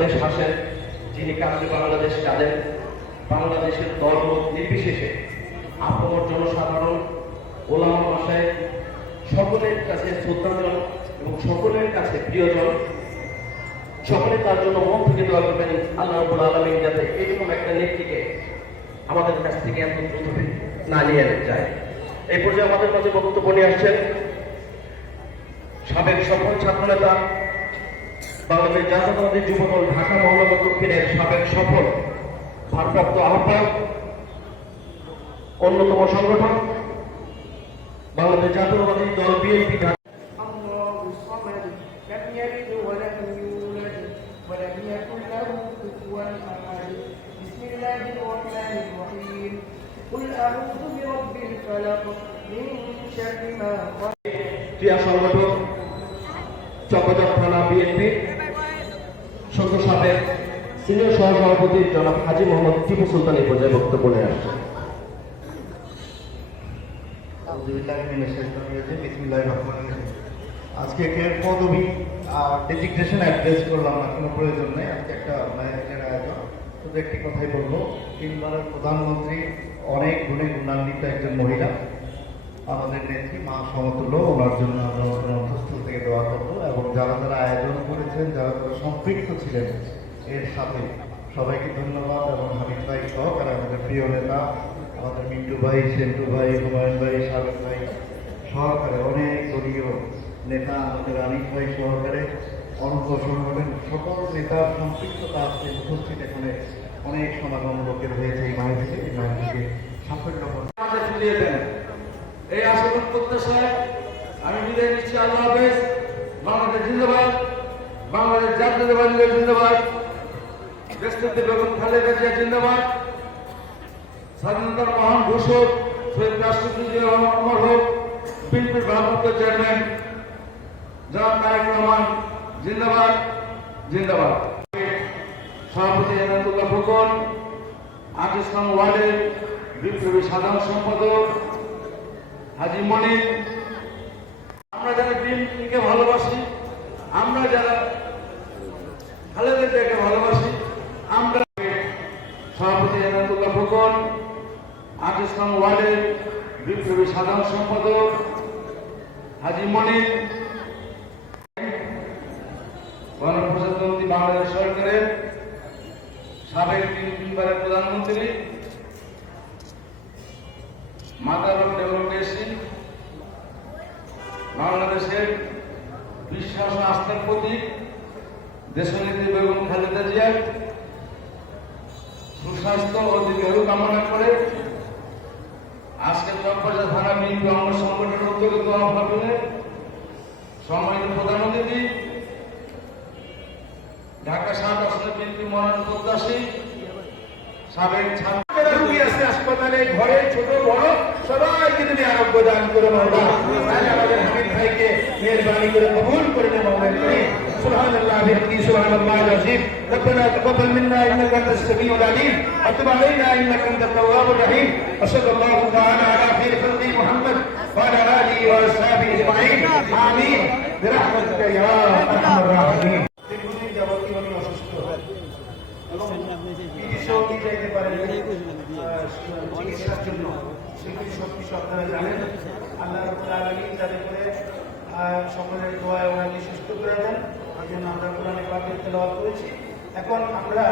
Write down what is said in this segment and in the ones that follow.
বাংলাদেশ হাসেন যিনি কাছে বাংলাদেশ কাঁদেন বাংলাদেশের ধর্ম নির্বিশেষে আপমর জনসাধারণ, ওলামা মাসায় সকলের কাছে শ্রদ্ধাজন এবং সকলের কাছে প্রিয়জন, সকলে তার জন্য মন থেকে দোয়া করবেন, আল্লাহ রব্বুল আলমিন যাতে এরকম একটা নেত্রীকে আমাদের কাছ থেকে এত দ্রুতভাবে না নিয়ে যায়। এই পর্যায়ে আমাদের মাঝে বক্তব্য নিয়ে আসছেন সাবেক সফল ছাত্রনেতা বাংলাদেশের জাতীয়তাবাদী যুবদল ঢাকা মহানগর দক্ষিণের সাবেক সফল ভারপ্রাপ্ত আহ্বায়ক, অন্যতম সংগঠন বাংলাদেশ জাতীয়তাবাদী দল বিএনপি ক্রিয়া সংগঠন চকচক থানা বিএনপি। সদ্য সাবেক সিনিয়র সহসভাপতি জনাব হাজি মোহাম্মদ টিপু সুলতান এই পর্যায়ে বক্তব্য নিয়ে আসছেন। আজকে কে পদবি ডেজিগনেশন অ্যাড্রেস করলাম না, কোনো প্রয়োজন নেই। আজকে একটা আয়োজন। শুধু একটি কথাই বলব, তিনবারের প্রধানমন্ত্রী, অনেক গুণে গুণান্বিত একজন মহিলা। আমাদের নেত্রী, মা সমতুল্য, ওনার জন্য আমরা অন্তঃস্থল থেকে দেওয়া করব এবং যারা যারা করেছেন যারা যারা সম্পৃক্ত ছিলেন এর সাথে। সবাইকে ধন্যবাদ এবং হামিদ ভাই সহকারে আমাদের প্রিয় নেতা, আমাদের মিন্টু ভাই, সেন্টু ভাই, হুমায়ুন ভাই সাবেক ভাই সহকারে, অনেক দলীয় নেতা আমাদের আনিক ভাই সহকারে অঙ্ক সংগঠন সকল নেতার সম্পৃক্ততা আছে উপস্থিত এখানে অনেক সমাগম লোকের হয়েছে এই মাহিতিকে এই মাহিতিকে সাফল্য এই আশীর্বাদ প্রত্যাশায় আমি বিদায় নিচ্ছি। আল্লাহ হাফেজ। বাংলাদেশ জিন্দাবাদ। বাংলাদেশ জাতীয়তাবাদী দল জিন্দাবাদ। দেশনেত্রী বেগম খালেদা জিয়া জিন্দাবাদ। স্বাধীনতার মহান ঘোষক শহীদ রাষ্ট্রপতি অমর হোক বিএনপির ভারপ্রাপ্ত চেয়ারম্যান জনাব তারেক রহমান জিন্দাবাদ জিন্দাবাদ। সভাপতি এনায়তুল্লাহ ফুকন আট ইসলাম ওয়ার্ডের বিপ্লবী সাধারণ সম্পাদক হাজি মনির আমরা যারা বিএনপিকে ভালোবাসি আমরা যারা খালেদা জিয়াকে ভালোবাসি আমরা সভাপতি এনায়তুল্লাহ ফুকন আট ইসলাম ওয়ার্ডের বিপ্লবী সাধারণ সম্পাদক হাজি মনির গণপ্রজাতন্ত্রী বাংলাদেশ সরকারের সাবেক তিন তিনবারের প্রধানমন্ত্রী, মাদার অফ ডেমোক্রেসি, বাংলাদেশের বিশ্বাস আস্থার প্রতীক, দেশনেত্রী বেগম খালেদা জিয়া, সুস্বাস্থ্য ও দীর্ঘায়ু কামনা করে আজকের চকবাজার থানা বিএনপি অঙ্গ সংগঠনের উদ্যোগিত আহ্বানে সম্মানিত প্রধান অতিথি, ঢাকা সাত আসনে বিএনপি মনোনয়ন প্রত্যাশী, সাবেক ছাত্র আছে হাসপাতালে, ঘরে ছোট, বড় সবাইকে তুমি আরোগ্য দান করে মাওলা আমাদের হামিদ ভাইকে মেহরবানি করে কবুল করে নে মাওলা করিম سبحان الله بحمده سبحان الله العظيم ربنا تقبل منا انك انت السميع العليم وتب علينا انك انت التواب الرحيم وصلى الله تعالى على خير خلقه محمد وعلى اله واصحابه اجمعين امين برحمتك يا ارحم الراحمين দীর্ঘদিন যাবত আমি অসুস্থ এবং চিকিৎসাও নিয়ে যেতে পারেন চিকিৎসার জন্য সেগুলি সব কিছু আপনারা জানেন আল্লাহ রব্বুল আলামিন যাতে করে আহ, সকলের দোয়ায় ওনাকে সুস্থ করে দেন তার জন্য আমরা কোরআনে পাকের তেলাওয়াত করেছি। এখন আমরা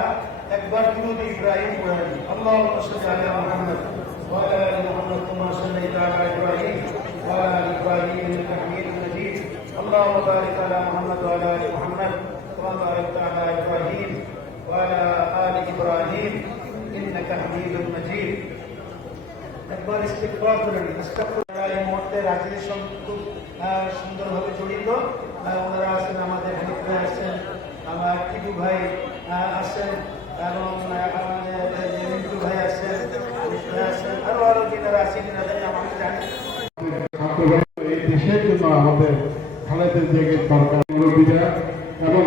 একবার দুরুদ ইব্রাহিম পড়ে নিই আল্লাহুম্মা সাল্লি আলা মুহাম্মদ। ওয়া আলা আলি মুহাম্মদ কামা সাল্লাইতা আলা ইব্রাহিম। ওয়া আলা আলি ইব্রাহিম ইন্নাকা হামিদুম মাজিদ। আল্লাহুম্মা বারিক আলা মুহাম্মদ ওয়া আলা আলি মুহাম্মদ কামা বারাকতা আলা ইব্রাহিম। ওয়া আলা আলি ইব্রাহিম ইন্নাকা হামিদুম মাজিদ। একবার ইস্তিগফার করে নিই ইস্তিগফার এই মুহূর্তে রাজির সঙ্গে সুন্দরভাবে জড়িত। আছেন আমাদের হানিফ ভাই আছেন আমার টিটু ভাই আছেন এবং আমাদের ভাই ভাই আছেন আরও আরও যারা আছেন যাদের নাম আমি জানি এই দেশের জন্য আমাদের খালেদের দিকে সরকার মুরব্বীরা এবং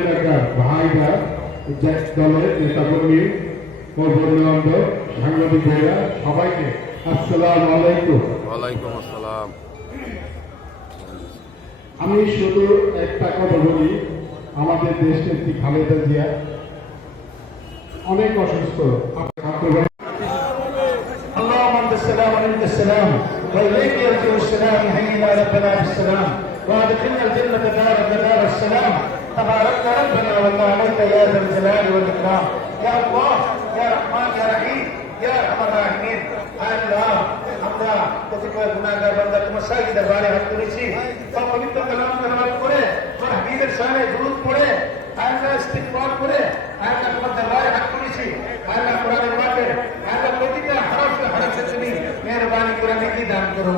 এলাকার ভাইরা দলের নেতাকর্মী ও বন্ধুবান্ধব সাংবাদিক ভাইরা সবাইকে আসসালাম আলাইকুম। ওয়ালাইকুম আসসালাম। আমি শুধু একটা কথা বলি আমাদের দেশ নেত্রী খালেদা জিয়া অনেক অসুস্থ ছাত্র اللهم انت السلام ومنك السلام واليك يرجع السلام حينا ربنا بالسلام وادخلنا الجنه دار دار السلام تبارك ربنا وتعالى يا ذا الجلال والاكرام يا الله يا رحمن يا رحيم يا ارحم الراحمين আল্লাহ আমরা কতিপয় গুণাগার হাত তুলেছি তেলাওয়াত করে তোমার হাবিবের সামনে হাত তুলেছি আল্লাহ করে নেকি দান করো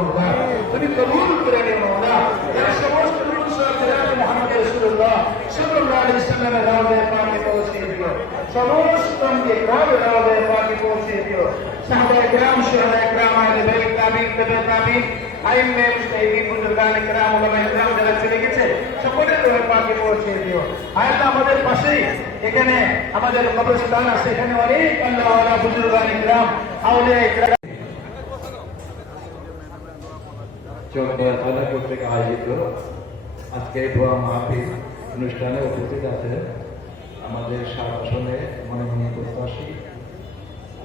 সমস্ত দুরূদ সহ জনাব মুহাম্মদ রাসূলুল্লাহ সাল্লাল্লাহু আলাইহি সাল্লামের রওজে পাকে পৌঁছে দিও সমস্ত রওজে রওজে পাকে পৌঁছে দিও সাহাবা একরাম শুহাদা একরাম আহলে বাইত তাবিঈন তাবে তাবিঈন আইম্মে মুজতাহিদিন বুজুর্গান একরাম উলামা একরাম যারা চলে গেছে সকলের রোহে পাকে পৌঁছে দিও আয়াত আমাদের পাশেই এখানে আমাদের কবরস্থান আছে এখানে অনেক আল্লাহ ওয়ালা বুজুর্গান একরাম আউলিয়া একরাম চন্দ্রতলা কর্তৃক আয়োজিত আজকে ভুয়া মাহফিল অনুষ্ঠানে উপস্থিত আছেন আমাদের সাত আসনে মনে মনে প্রত্যাশী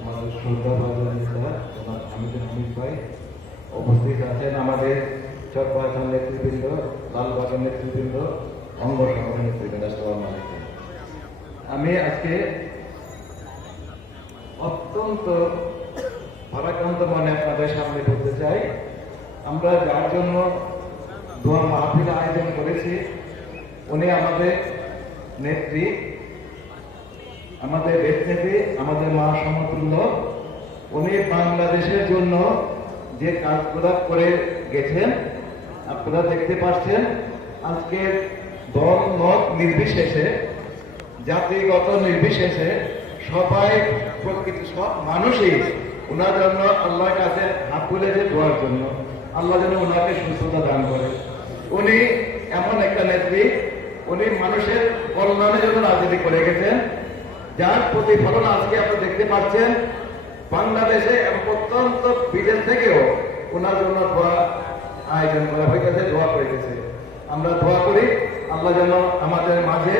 আমাদের শ্রদ্ধা ভাজন নেতা ওনার হামিদুল হামিদ ভাই উপস্থিত আছেন আমাদের চট্টগ্রাম নেতৃবৃন্দ লালবাগের নেতৃবৃন্দ, অঙ্গ সংগঠনের নেতৃবৃন্দ আলাইকুম। আমি আজকে অত্যন্ত ভারাক্রান্ত মনে আপনাদের সামনে বলতে চাই, আমরা যার জন্য দোয়া মাহফিল আয়োজন করেছি, উনি আমাদের নেত্রী। আমাদের দেশ থেকে আমাদের মা সমতুল্য। উনি বাংলাদেশের জন্য যে কাজগুলো করে গেছেন, আপনারা দেখতে পাচ্ছেন, আজকে দল মত নির্বিশেষে, জাতিগত নির্বিশেষে সবাই প্রকৃতি, সব মানুষই ওনার জন্য আল্লাহর কাছে হাত তুলেছে দোয়ার জন্য, আল্লাহ যেন ওনাকে সুস্থতা দান করে। উনি এমন একটা নেত্রী, উনি মানুষের কল্যাণের জন্য রাজনীতি করে গেছেন। যার প্রতিফলন আজকে আপনি দেখতে পাচ্ছেন, বাংলাদেশে এবং অত্যন্ত বিদেশ থেকেও ওনার জন্য দোয়া আয়োজন করা হয়েছে দোয়া করে গেছে আমরা দোয়া করি আমরা যেন আমাদের মাঝে,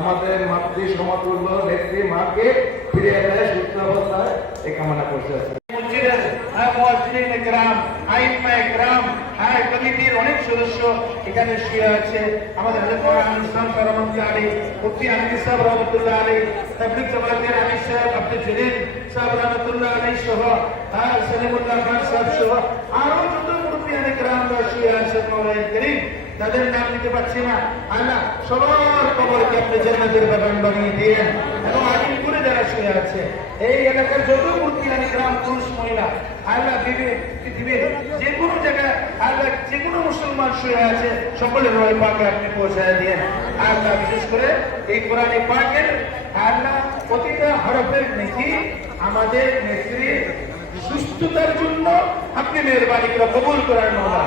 আমাদের মাতৃ সমতুল্য নেত্রী মাকে ফিরে এনে সুস্থ অবস্থায় এ কামনা করতে আছে একরাম আইম্মা একরাম হ্যাঁ কমিটির অনেক সদস্য এখানে শুয়ে আছে। আমাদের ইসলাম রহমতুল্লাহ আলী, মুফতি আমির সাহেব, রহমতুল্লাহ আলী, তাবলিগ জামাতের আমির সাহেব, আব্দুল জলিল সাহেব, রহমতুল্লাহ আলী সহ হ্যাঁ সলিমুল্লাহ খান সাহেব সহ আরও যত মুফতি একরাম শুয়ে আছে মাওলানা করিম, তাদের নাম নিতে পারছি না। আল্লাহ, সবার কবরকে আপনি জান্নাতের বাগান বানিয়ে দিয়েন। এবং আজিমপুরে যারা শুয়ে আছে, এই এলাকার যত আনি গ্রাম পুরুষ, মহিলা। আল্লাহ পৃথিবীর যে কোনো জায়গায় আল্লাহ যে কোনো মুসলমান শুয়ে আছে সকলের রয় পাকে আপনি পৌঁছায় দিয়েন আল্লাহ বিশেষ করে এই কোরআনে পাকের আল্লাহ প্রতিটা হরফের নীতি আমাদের নেত্রী সুস্থতার জন্য আপনি মেহরবানি করে কবুল করার মহলা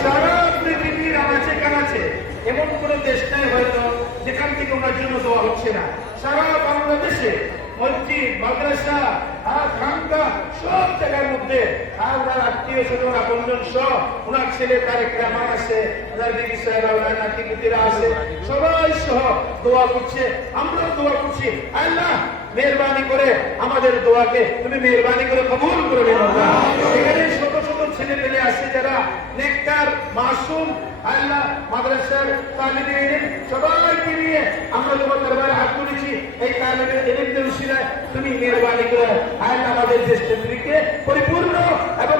সারা পৃথিবীর আনাচে কানাচে, এমন কোন দেশ নাই হয়তো যেখান থেকে ওনার জন্য দেওয়া হচ্ছে না। সারা বাংলাদেশে মসজিদ মাদ্রাসা, আর খানকা, সব জায়গার মধ্যে আর ওনার আত্মীয় স্বজন আপনজন সহ ওনার ছেলে তারেক রহমান আছে ওনার দিদি ওনার নাতি, পুতিরা আছে, সবাই সহ দোয়া করছে, আমরাও দোয়া করছি আল্লাহ, মেহরবানি করে আমাদের দোয়াকে তুমি মেহরবানি করে কবুল করে আল্লাহ। এখানে ছোট ছোট ছেলে পেলে আছে যারা নেককার, মাসুম, আল্লাহ, মাদ্রাসার তালিবে সবাইকে নিয়ে আমরা তোমার দরবারে হাত তুলেছি এই তালিবে তুমি মেহরবানি করে আল্লাহ আমাদের দেশ নেত্রীকে পরিপূর্ণ এবং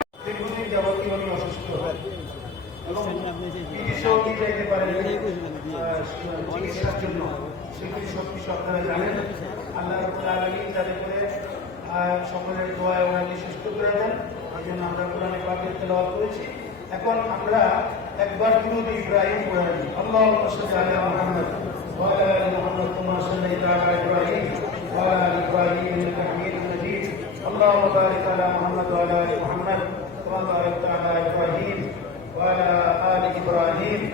আল্লাহ সকলের সুস্থ করে আমরা এখন আমরা একবার দুরূদ ইব্রাহিম পড়ে নিই। আল্লাহুম্মা সাল্লি ওয়া আলা على محمد وعلى آل محمد كما باركت على إبراهيم وعلى آل إبراهيم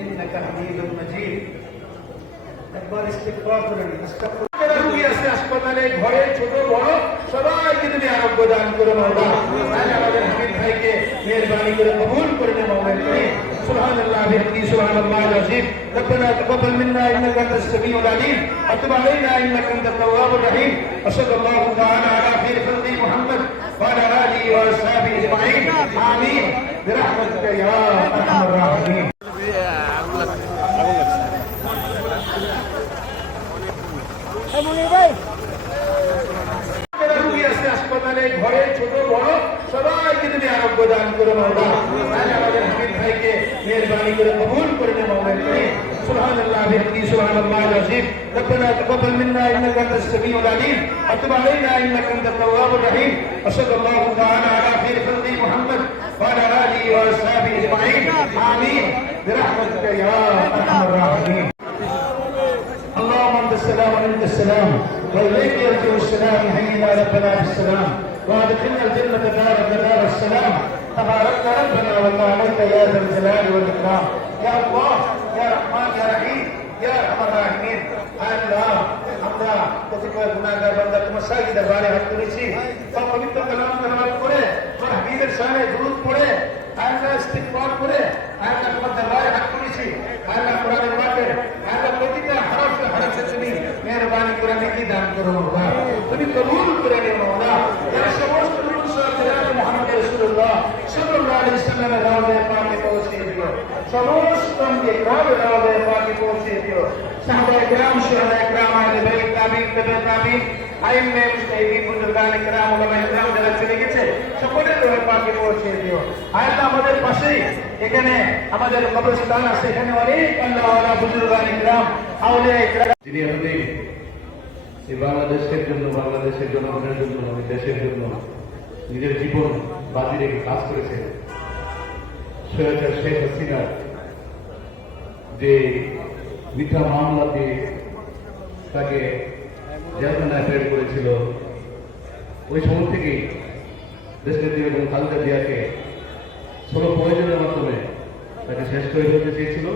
إنك حميد مجيد. أكبر استغفار أستغفر بحمده سبحان الله العظيم ربنا تقبل منا انك انت السميع العليم وتب علينا انك انت التواب الرحيم وصلى الله تعالى على خير خلقه محمد وعلى اله واصحابه اجمعين امين برحمتك يا ارحم الراحمين যারা রুগী আছে হাসপাতালে ঘরে ছোট বড় সবাইকে তুমি আরোগ্য দান করো মাওলা আজ আমাদের হামিদ ভাইকে মেহরবানি করে سبحان الله بحمده سبحان الله العظيم. ربنا تقبل منا إنك أنت السميع العليم. وتب علينا إنك أنت التواب الرحيم. وصلى الله تعالى على خير خلقه محمد وعلى آله وأصحابه أجمعين. آمين. برحمتك يا أرحم الراحمين. اللهم أنت السلام ومنك السلام. وإليك يرجع السلام حينا ربنا بالسلام وأدخلنا الجنة دار دار السلام. تبارك ربنا وتعاليت يا ذا الجلال والإكرام. يا الله ইয়া রহমান, ইয়া রহিম, ইয়া রহমান রাহিম করে, তোমার হাবিবের সামনে দুরূদ পড়ে আল্লাহ, ইস্তিগফার করে আল্লাহ, তোমার মেহরবানি করে নেকি দান করো করে নে সমস্ত রূপ সাথে মোহাম্মদ রাসূলুল্লাহ সাল্লাল্লাহু আলাইহি ওয়াসাল্লামের রাওজা দিও সমস্ত কে রাওজে রাওজে পাকে পৌঁছে দিও। সাহাবা একরাম শুহাদা একরাম আহলে বাইত যারা চলে গেছে, সকলের পৌঁছে দিও। আমাদের পাশেই, এখানে আমাদের কবরস্থান আছে, এখানে অনেক আল্লাহ যিনি এতদিন এই বাংলাদেশের জন্য, বাংলাদেশের জনগণের জন্য, দেশের জন্য নিজের জীবন বাজি রেখে কাজ করেছেন সৈয়দ শেখ হাসিনার যে মিথ্যা মামলা দিয়ে তাকে জেলখানায় প্রেরণ করেছিল, ওই সময় থেকেই দেশনেত্রী এবং খালেদা জিয়াকে ষোলো প্রয়োজনের মাধ্যমে তাকে শেষ করে ফেলতে চেয়েছিল।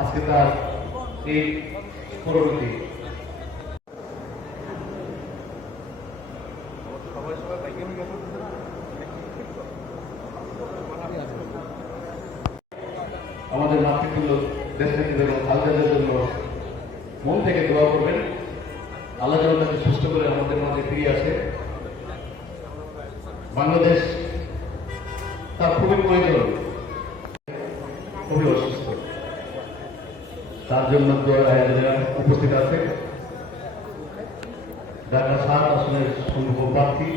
আজকে তার এই পরবর্তী আমাদের মাতৃতুল্য দেশ থেকে এবং জন্য মন থেকে দোয়া করবেন। আল্লাহ যেন তাকে সুস্থ করে আমাদের মাঝে ফিরে আসে। বাংলাদেশ তার খুবই প্রয়োজন। খুবই অসুস্থ। তার জন্য উপস্থিত আছে ঢাকা সাত আসনের সম্ভব প্রার্থী,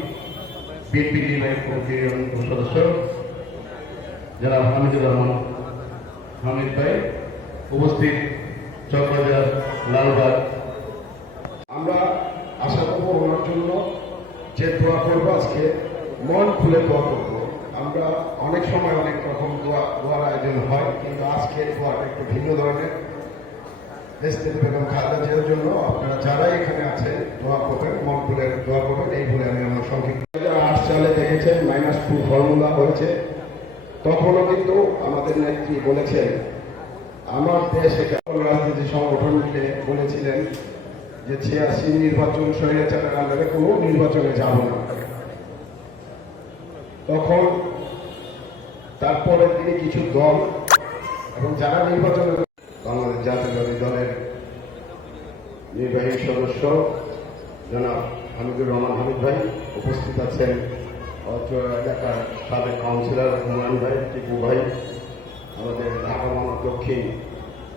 বিএনপি নির্বাহী কমিটির সদস্য, যারা হামিদুর রহমান হামিদ ভাই, উপস্থিত চকবাজার লালবাগ। আমরা আশা করব ওনার জন্য যে দোয়া করব আজকে, মন খুলে দোয়া করব। আমরা অনেক সময় অনেক রকম দোয়া, দোয়ার আয়োজন হয়, কিন্তু আজকে দোয়াটা একটু ভিন্ন ধরনের। দেশদের বেগম খালেদা জিয়ার জন্য আপনারা যারা এখানে আছে দোয়া করবেন, মন খুলে দোয়া করবেন, এই বলে আমি আমার সংক্ষিপ্ত আট সালে দেখেছেন মাইনাস টু ফর্মুলা হয়েছে। তখনও কিন্তু আমাদের নেত্রী বলেছেন, আমার দেশ এটা রাজনীতি সংগঠনকে বলেছিলেন যে ছিয়াশি নির্বাচন স্বৈরাচারের আন্ডারে কোনো নির্বাচনে যাব না। তখন তারপরে তিনি কিছু দল এবং যারা নির্বাচনে বাংলাদেশ জাতীয়বাদী দলের নির্বাহী সদস্য, জনাব হামিদুর রহমান হামিদ ভাই, উপস্থিত আছেন। এলাকার সাবেক কাউন্সিলর রহমান ভাই, টিপু ভাই, আমাদের ঢাকা মহানগর দক্ষিণ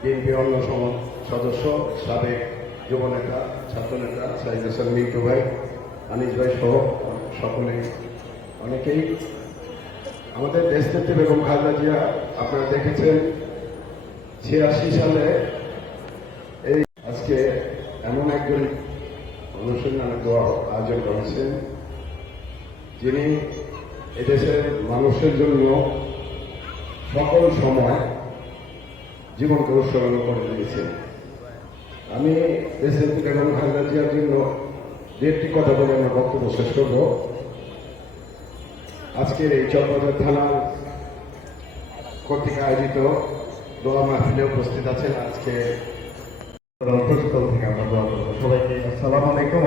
বিএনপির অন্য সদস্য, সাবেক যুবনেতা ছাত্রনেতা সাইদ হাসান মিন্টু ভাই, আনিস ভাই সহ সকলেই অনেকেই। আমাদের দেশনেত্রী বেগম খালেদা জিয়া, আপনারা দেখেছেন, ছিয়াশি সালে এই আজকে এমন একজন অনুসন্ধানে দোয়া আয়োজন করেছেন যিনি এদেশের মানুষের জন্য সকল সময় জীবনকে উৎসর্গ করে দিয়েছেন। আমি দেশের বেগম খালেদা জিয়ার জন্য একটি কথা বলে আমার বক্তব্য শেষ করব। আজকের এই চকবাজার থানার কর্তৃক আয়োজিত দোয়া মাহফিলে উপস্থিত আছেন আজকে থেকে আমরা সবাইকে আসসালামু আলাইকুম